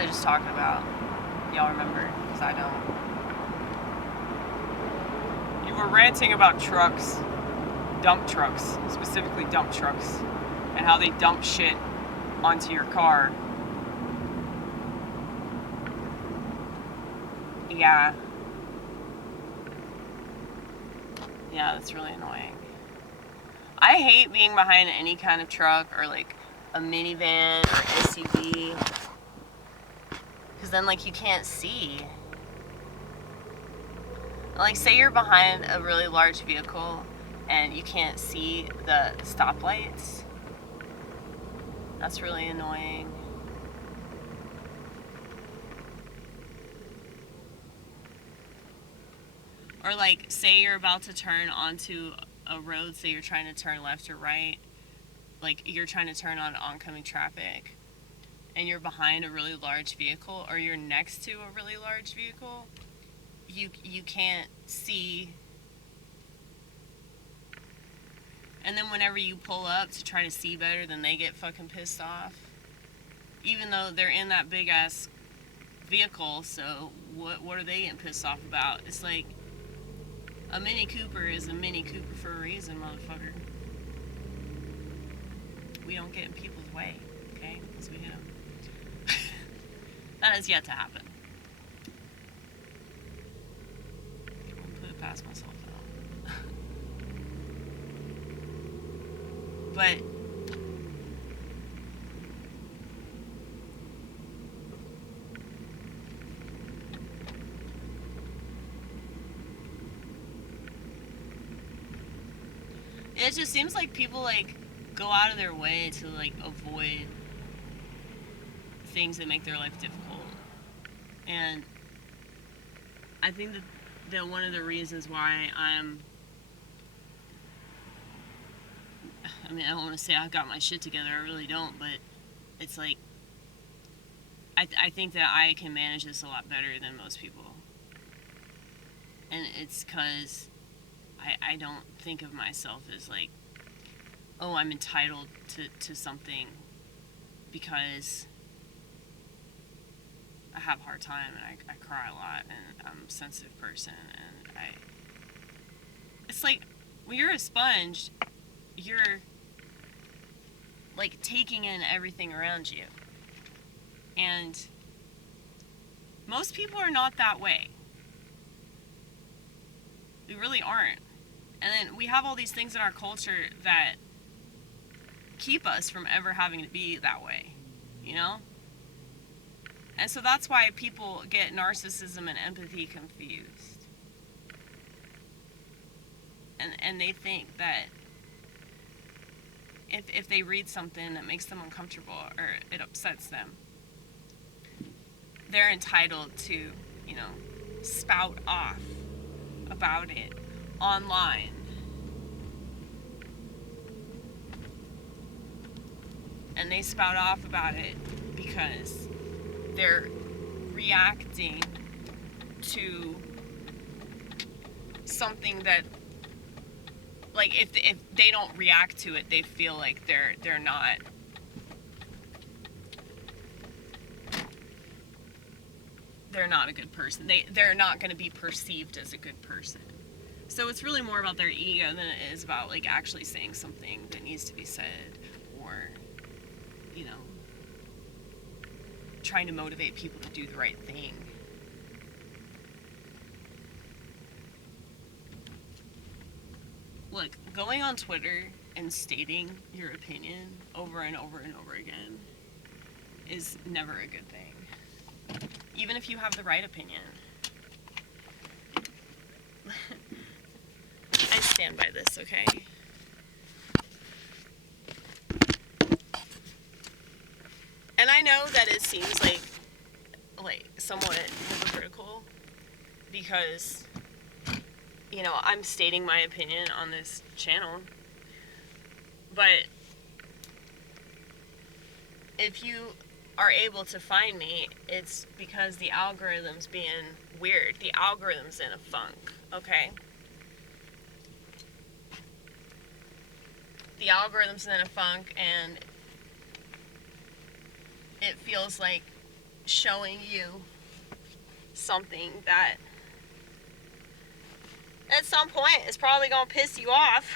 I just talking about? Y'all remember? Because I don't. You were ranting about trucks. Dump trucks. Specifically dump trucks. And how they dump shit onto your car. Yeah. Yeah, that's really annoying. I hate being behind any kind of truck or like a minivan or SUV. Because then like you can't see. Like say you're behind a really large vehicle and you can't see the stoplights. That's really annoying. Or like say you're about to turn onto a road, say you're trying to turn left or right, like you're trying to turn on oncoming traffic and you're behind a really large vehicle or you're next to a really large vehicle, you can't see. And then whenever you pull up to try to see better, then they get fucking pissed off. Even though they're in that big ass vehicle, so what are they getting pissed off about? It's like a Mini Cooper is a Mini Cooper for a reason, motherfucker. We don't get in people's way, okay? Because we hit them. That has yet to happen. I wouldn't put it past myself, though. But it just seems like people like go out of their way to like avoid things that make their life difficult. And I think that one of the reasons why I don't want to say I've got my shit together, I really don't, but it's like I think that I can manage this a lot better than most people. And it's because I don't think of myself as like, oh, I'm entitled to something because I have a hard time and I cry a lot and I'm a sensitive person and it's like when you're a sponge, you're like taking in everything around you. And most people are not that way. We really aren't. And then we have all these things in our culture that keep us from ever having to be that way, you know? And so that's why people get narcissism and empathy confused. And they think that if they read something that makes them uncomfortable or it upsets them, they're entitled to, you know, spout off about it online. And they spout off about it because they're reacting to something that, like, if they don't react to it, they feel like they're not a good person. They're not going to be perceived as a good person. So it's really more about their ego than it is about like actually saying something that needs to be said, or, you know, trying to motivate people to do the right thing. Look, going on Twitter and stating your opinion over and over and over again is never a good thing. Even if you have the right opinion. I stand by this, okay? And I know that it seems like somewhat hypocritical because, you know, I'm stating my opinion on this channel. But if you are able to find me, it's because the algorithm's being weird. The algorithm's in a funk, okay? The algorithm's in a funk and it feels like showing you something that at some point is probably going to piss you off.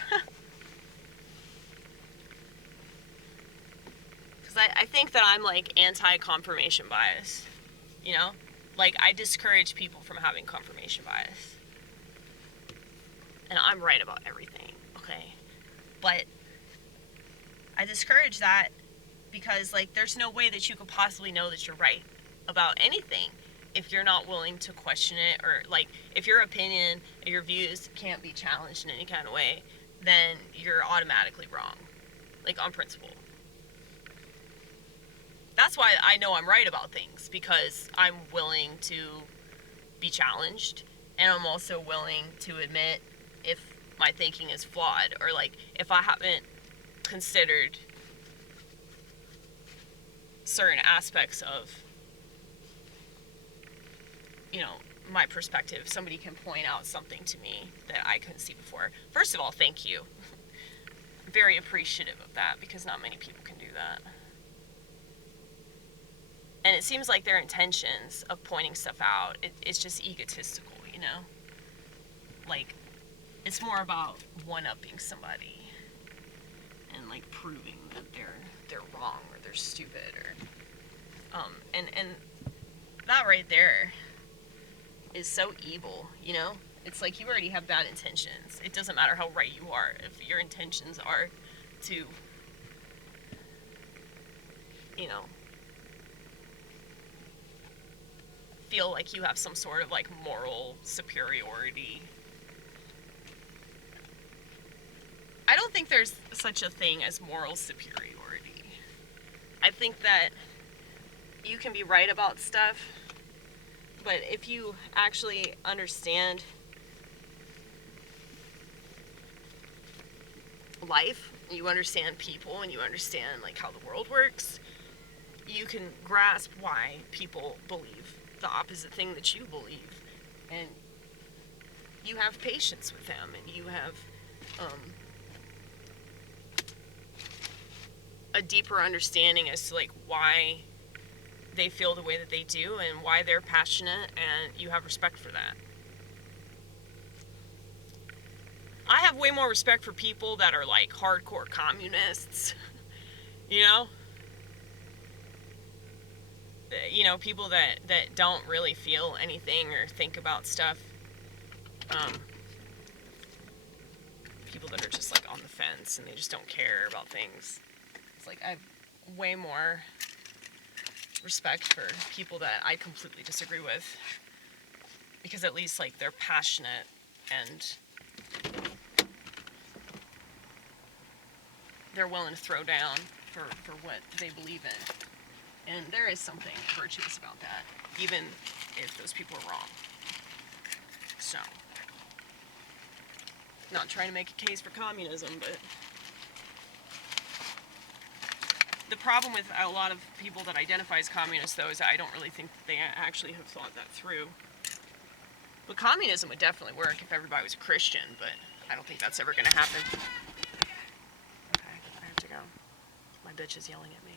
Because I think that I'm like anti-confirmation bias, you know? Like, I discourage people from having confirmation bias. And I'm right about everything, okay? But I discourage that because, like, there's no way that you could possibly know that you're right about anything if you're not willing to question it, or, like, if your opinion or your views can't be challenged in any kind of way, then you're automatically wrong, like, on principle. That's why I know I'm right about things, because I'm willing to be challenged, and I'm also willing to admit if my thinking is flawed, or, like, if I haven't considered certain aspects of, you know, my perspective. Somebody can point out something to me that I couldn't see before. First of all, thank you. I'm very appreciative of that, because not many people can do that. And it seems like their intentions of pointing stuff out, it's just egotistical, you know? Like, it's more about one-upping somebody and, like, proving that they're wrong or they're stupid, or and that right there is so evil, you know? It's like you already have bad intentions. It doesn't matter how right you are. If your intentions are to, you know, feel like you have some sort of, like, moral superiority. I don't think there's such a thing as moral superiority. I think that you can be right about stuff, but if you actually understand life, you understand people, and you understand, like, how the world works, you can grasp why people believe the opposite thing that you believe, and you have patience with them, and you have a deeper understanding as to, like, why they feel the way that they do and why they're passionate, and you have respect for that. I have way more respect for people that are, like, hardcore communists, you know? You know, people that don't really feel anything or think about stuff. People that are just, like, on the fence and they just don't care about things. It's like, I have way more respect for people that I completely disagree with, because at least, like, they're passionate and they're willing to throw down for what they believe in. And there is something virtuous about that, even if those people are wrong. So, not trying to make a case for communism, but the problem with a lot of people that identify as communists, though, is that I don't really think that they actually have thought that through. But communism would definitely work if everybody was a Christian, but I don't think that's ever going to happen. Okay, I have to go. My bitch is yelling at me.